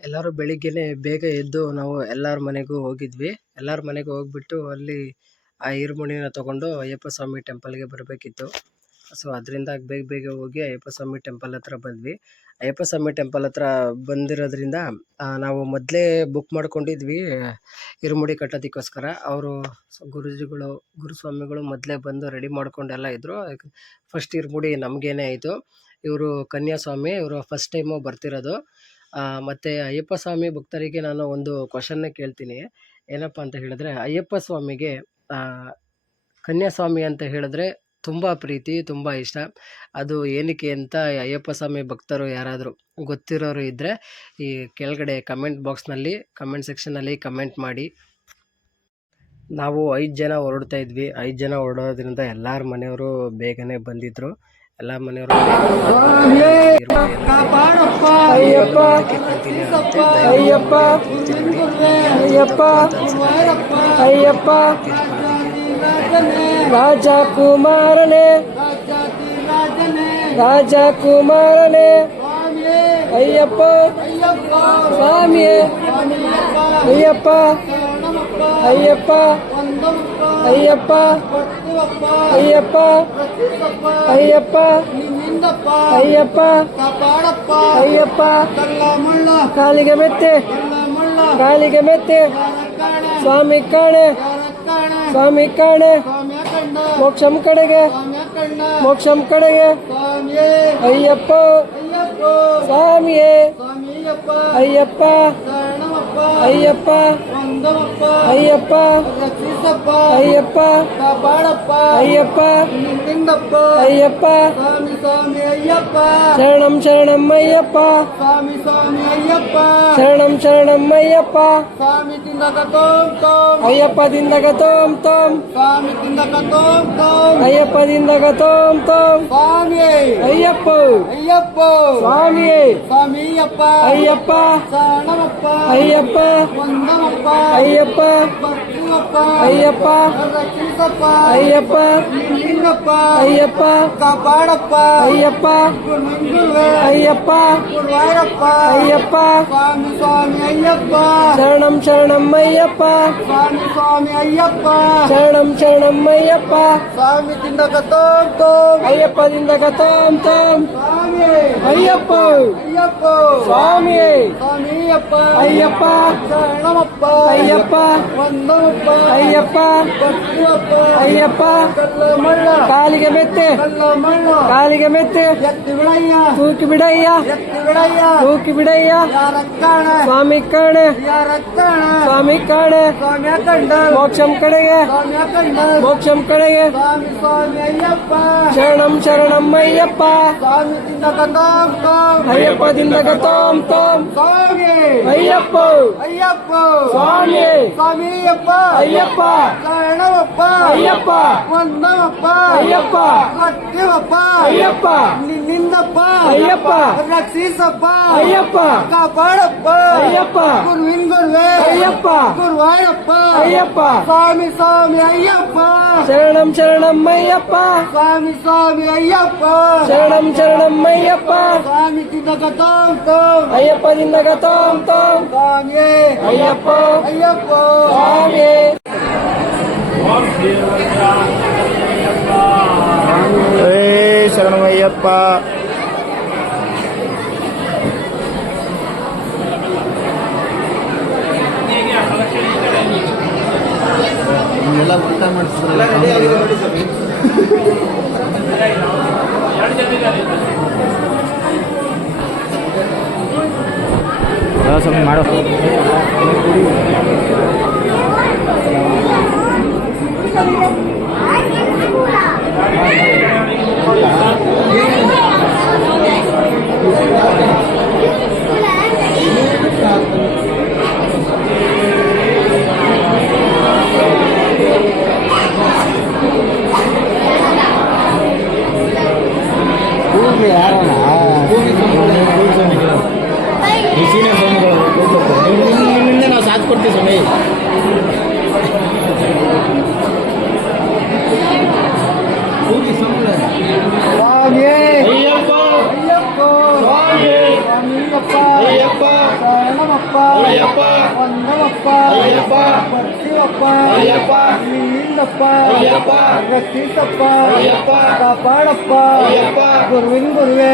ಎಲ್ಲರೂ ಬೆಳಿಗ್ಗೆನೆ ಬೇಗ ಎದ್ದು ನಾವು ಎಲ್ಲರ ಮನೆಗೂ ಹೋಗಿದ್ವಿ. ಎಲ್ಲರ ಮನೆಗೂ ಹೋಗ್ಬಿಟ್ಟು ಅಲ್ಲಿ ಆ ಈರುಮುಣಿನ ತಗೊಂಡು ಅಯ್ಯಪ್ಪ ಸ್ವಾಮಿ ಟೆಂಪಲ್ಗೆ ಬರಬೇಕಿತ್ತು. ಸೊ ಅದರಿಂದ ಬೇಗ ಬೇಗ ಹೋಗಿ ಅಯ್ಯಪ್ಪ ಸ್ವಾಮಿ ಟೆಂಪಲ್ ಹತ್ರ ಬಂದ್ವಿ. ಅಯ್ಯಪ್ಪ ಸ್ವಾಮಿ ಟೆಂಪಲ್ ಹತ್ರ ಬಂದಿರೋದ್ರಿಂದ ನಾವು ಮೊದಲೇ ಬುಕ್ ಮಾಡ್ಕೊಂಡಿದ್ವಿ ಇರುಮುಡಿ ಕಟ್ಟೋದಕ್ಕೋಸ್ಕರ. ಅವರು ಗುರುಜಿಗಳು, ಗುರುಸ್ವಾಮಿಗಳು ಮೊದಲೇ ಬಂದು ರೆಡಿ ಮಾಡ್ಕೊಂಡೆಲ್ಲ ಇದ್ದರು ಫಸ್ಟ್ ಇರುಮುಡಿ ನಮಗೇನೆ ಆಯಿತು. ಇವರು ಕನ್ಯಾಸ್ವಾಮಿ, ಇವರು ಫಸ್ಟ್ ಟೈಮು ಬರ್ತಿರೋದು. ಮತ್ತೆ ಅಯ್ಯಪ್ಪ ಸ್ವಾಮಿ ಭಕ್ತರಿಗೆ ನಾನು ಒಂದು ಕ್ವಶನ್ನ ಕೇಳ್ತೀನಿ. ಏನಪ್ಪ ಅಂತ ಹೇಳಿದ್ರೆ, ಅಯ್ಯಪ್ಪ ಸ್ವಾಮಿಗೆ ಕನ್ಯಾಸ್ವಾಮಿ ಅಂತ ಹೇಳಿದ್ರೆ ತುಂಬ ಪ್ರೀತಿ, ತುಂಬ ಇಷ್ಟ. ಅದು ಏನಕ್ಕೆ ಅಂತ ಅಯ್ಯಪ್ಪ ಸ್ವಾಮಿ ಭಕ್ತರು ಯಾರಾದರೂ ಗೊತ್ತಿರೋರು ಇದ್ದರೆ ಈ ಕೆಳಗಡೆ ಕಮೆಂಟ್ ಬಾಕ್ಸ್ನಲ್ಲಿ ಕಮೆಂಟ್ ಸೆಕ್ಷನಲ್ಲಿ ಕಮೆಂಟ್ ಮಾಡಿ. ನಾವು ಐದು ಜನ ಹೊರಡ್ತಾ ಇದ್ವಿ. ಐದು ಜನ ಹೊರಡೋದ್ರಿಂದ ಎಲ್ಲರ ಮನೆಯವರು ಬೇಗನೆ ಬಂದಿದ್ರು. ಎಲ್ಲ ಮನೆಯವರು ಅಯ್ಯಪ್ಪ ಅಯ್ಯಪ್ಪ ಅಯ್ಯಪ್ಪ ರಾಜಕುಮಾರನೇ ರಾಜಕುಮಾರನೇ ಅಯ್ಯಪ್ಪ ಸ್ವಾಮಿಯೇ ಅಯ್ಯಪ್ಪ ಅಯ್ಯಪ್ಪ ಅಯ್ಯಪ್ಪ ಅಯ್ಯಪ್ಪ. ಅಯ್ಯಪ್ಪ. ಅಯ್ಯಪ್ಪ. ಅಯ್ಯಪ್ಪ. ಕಾಲಿಗೆ ಮೆತ್ತೆ. ಕಾಲಿಗೆ ಮೆತ್ತೆ. ಸ್ವಾಮಿ ಕಾಣೆ. ಸ್ವಾಮಿ ಕಾಣೆ. ಮೋಕ್ಷಂ ಕಡೆಗೆ. ಮೋಕ್ಷಂ ಕಡೆಗೆ. ಅಯ್ಯಪ್ಪ. ಸ್ವಾಮಿಯೇ. ಅಯ್ಯಪ್ಪ. ಅಯ್ಯಪ್ಪ. ஐயப்ப ஐயப்ப ஐயப்ப ஐயப்ப சரணம் சரணம் ஐயப்பா சரணம் சரணம் ஐயப்பா ஐயப்ப திந்தக தோம் தோம் ஐயப்ப திந்தக தோம் தோம் ஐயப்போ ஐயப்போ சுவாமியே ஐயப்பா ஐயப்பா ஐயப்பா ஐயப்ப. ஐயப்ப. ஐயப்ப. ஐயப்ப. காப்பாடப்ப. ஐயப்ப. ஐயப்ப. ஐயப்ப. சுவாமி சுவாமி ஐயப்பா. சரணம் சரணம் ஐயப்பா. சுவாமி சுவாமி ஐயப்பா. சரணம் சரணம் ஐயப்பா. சுவாமி திண்டக தோம். தோம் ஐயப்பா திண்டக தோம் தோம். ಅಯ್ಯಪ್ಪ. ಅಯ್ಯಪ್ಪ. ಸ್ವಾಮಿ ಸ್ವಾಮಿಯಪ್ಪ. ಅಯ್ಯಪ್ಪ. ಶರಣಮಪ್ಪ ಅಯ್ಯಪ್ಪ. ವಂದನಪ್ಪ. ಅಯ್ಯಪ್ಪ. ಭಕ್ತಿಯಪ್ಪ. ಅಯ್ಯಪ್ಪ. ಕಲ್ಲ ಮಳ್ಳ ಕಾಲಿಗೆ ಮೆತ್ತೆ. ಕಲ್ಲ ಮಳ್ಳ ಕಾಲಿಗೆ ಮೆತ್ತೆ. ಎತ್ತಿ ಬಿಡಯ್ಯ. ತೂಕಿ ಬಿಡಯ್ಯ. ಎತ್ತಿ ಬಿಡಯ್ಯ. ತೂಕಿ ಬಿಡಯ್ಯ. ಯಾರಕ್ಕಾಣ? ಸ್ವಾಮಿ ಕಾಣೆ. ಯಾರಕ್ಕಾಣ? ಸ್ವಾಮಿ ಕಾಣೆ. ಸ್ವಾಮಿಯ ಕಂಡ. ಮೋಕ್ಷಂ ಕಡೆಗೆ. ಸ್ವಾಮಿಯ ಕಂಡ. ಮೋಕ್ಷಂ ಕಡೆಗೆ. ಸ್ವಾಮಿ ಸ್ವಾಮಿ ಅಯ್ಯಪ್ಪ. ಶರಣಂ ಶರಣಂ ಅಯ್ಯಪ್ಪ. ಸ್ವಾಮಿ దండకతాం తాం అయ్యప్ప దండకతాం తాం స్వామి అయ్యప్ప అయ్యప్ప స్వామి சாமி அப்பா ஐயப்பா. கரணவப்பா. ஐயப்பா. வந்தவப்பா. ஐயப்பா. சத்தியவப்பா ஐயப்பா. நின்னப்பா ஐயப்பா. ரக்ஷீசப்பா ஐயப்பா. காப்பாடப்பா ஐயப்பா. குருவின் குருவே ஐயப்பா. குருவாயப்பா ஐயப்பா. சாமி சாமி ஐயப்பா. சரணம் சரணம் ஐயப்பா. சாமி சாமி ஐயப்பா. சரணம் சரணம் ஐயப்பா. சாமி தின்னக தாம் தாம். ஐயப்பா தின்னக தாம் தாம். சாமி ஐயப்பா. ஐயப்பா. ಹೇ ಶರಣಮಯ್ಯಪ್ಪ ಮಾಡೋ ನಿನ್ನೆ ನಾವು ಸಾಥ್ 여러 소비 말어 Yeah. ಕಾಪಾಡಪ್ಪ ಅಯ್ಯಪ್ಪ. ಗುರುವಿನ ಗುರುವೇ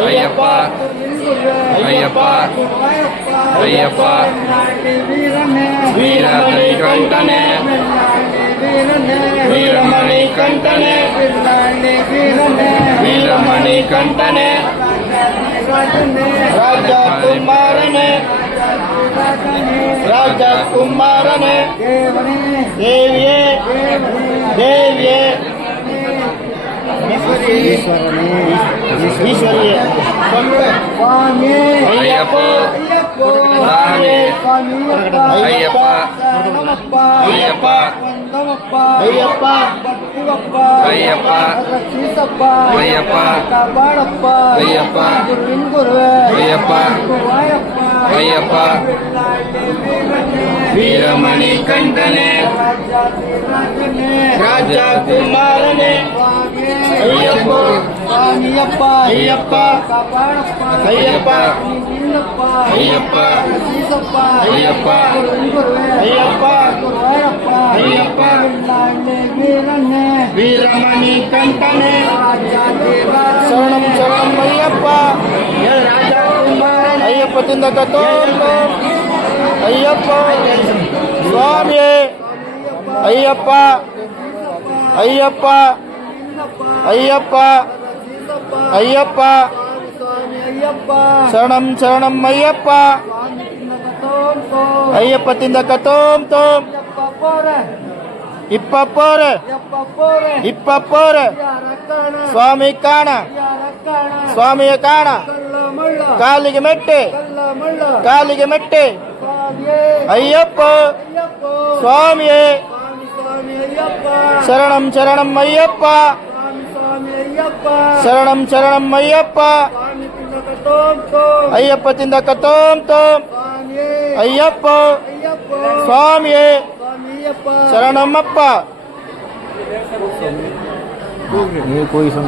ஐயப்பா ஐயப்பா ஐயப்பா வீரமணி கண்டனே வீரமணி கண்டனே வீரமணி கண்டனே ராஜா குமாரனே ராஜா குமாரனே தேவியே தேவியே ஈஸ்வரனே ஈஸ்வரியே சுவாமி ஐயப்பா சுவாமி ஐயப்பா ஐயப்பா ஐயப்பா ஐயப்பா சீசப்பா ஐயப்பா ஐயப்பா ஐயப்பா ஐயப்பா வீரமணி கண்டனே ராஜா குமாரனே ஐயப்பா ஐயப்பா ஐயப்பா ஐயப்பா ஐயப்பா ஐயப்பா ஐயப்பா ஐயப்பா வீரமணி கண்டனே சரணம் சரணம் ஐயப்பா ஐயப்ப திந்த கத்தோம் ಸ್ವಾಮಿಯಪ್ಪ ಅಯ್ಯಪ್ಪ ಶರಣಮಪ್ಪ ಅಯ್ಯಪ್ಪ ವಂದನಪ್ಪ ಅಯ್ಯಪ್ಪ ಬರ್ತೀವಪ್ಪ ಅಯ್ಯಪ್ಪ ರಕ್ಷಿಸಪ್ಪ ಅಯ್ಯಪ್ಪ ಕಾಪಾಡಪ್ಪ ಅಯ್ಯಪ್ಪ ಗುರುವಿನ ಗುರುವೇ ಅಯ್ಯಪ್ಪ ಗುರುವಾಯಪ್ಪ ಅಯ್ಯಪ್ಪ ಬಿಲ್ಲಾಡಿ ವೀರನೇ ವೀರಮಣಿ ಕಂಠನೆ ರಾಜಾಧಿರಾಜನೇ ರಾಜ ಕುಮಾರನೆ ಸ್ವಾಮಿ ಅಯ್ಯಪ್ಪ ಸ್ವಾಮಿಯಪ್ಪ ಅಯ್ಯಪ್ಪ ಕಾಪಾಡಪ್ಪ ಅಯ್ಯಪ್ಪ ನಿನ್ನಪ್ಪ ಅಯ್ಯಪ್ಪ ರಕ್ಷಿಸಪ್ಪ ಅಯ್ಯಪ್ಪ ಗುರುವಿನ ಗುರುವೇ ಅಯ್ಯಪ್ಪ ಗುರುವಾಯಪ್ಪ ಅಯ್ಯಪ್ಪ ಬಿಲ್ಲಾಡಿ ವೀರನೇ ವೀರಮಣಿ ಕಂಠನೆ ರಾಜಾಧಿರಾಜ ಶರಣಂ ಶರಣಂ ಅಯ್ಯಪ್ಪ ಅಯ್ಯಪ್ಪ ತಿಂದಕ ತೋಂ ತೋಂ ಅಯ್ಯಪ್ಪ ಸ್ವಾಮಿಯೇ ಅಯ್ಯಪ್ಪ ಅಯ್ಯಪ್ಪ ಅಯ್ಯಪ್ಪ ಅಯ್ಯಪ್ಪ ಸ್ವಾಮಿ ಅಯ್ಯಪ್ಪ ಶರಣಂ ಶರಣಂ ಅಯ್ಯಪ್ಪ ಸ್ವಾಮಿ ತಿನ್ನಕ ತೋಂ ತೋಂ ಅಯ್ಯಪ್ಪ ತಿಂದಕ ತೋಂ ತೋಂ ಯಪ್ಪ ಪೋರೆ ಇಪ್ಪಪ್ಪೋರೆ ಯಪ್ಪ ಪೋರೆ ಇಪ್ಪಪ್ಪೋರೆ ಯಾರ ಕಾಣ ಸ್ವಾಮಿ ಕಾಣ ಯಾರ ಕಾಣ ಸ್ವಾಮಿಯ ಕಾಣ ಕಲ್ಲ ಮಳ್ಳ ಕಾಲಿಗೆ ಮೆಟ್ಟೆ ಕಲ್ಲ ಮಳ್ಳ ಕಾಲಿಗೆ ಮೆಟ್ಟೆ अय्यप स्वामी। शरण शरण अय्यप शरण शरण अय्यप अय्यप कतोम तोम अय्यप स्वामी। शरण ये कोई सुन।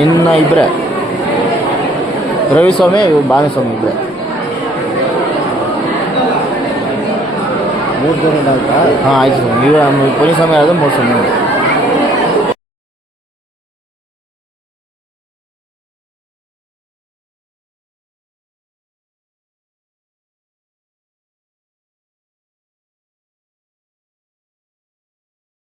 ಇನ್ನ ಇಬ್ರೆ. ರವಿಸ್ವಾಮಿ ಭಾನುಸ್ವಾಮಿ ಇಬ್ರೆ. ಮೂರು ಜನ ಹಾಂ ಆಯ್ತು ಸ್ವಾಮಿ. ಇವ ಪೊಲೀಸ್ ಸ್ವಾಮಿ ಆದ್ರೆ ಮೂರು ಸ್ವಾಮಿ.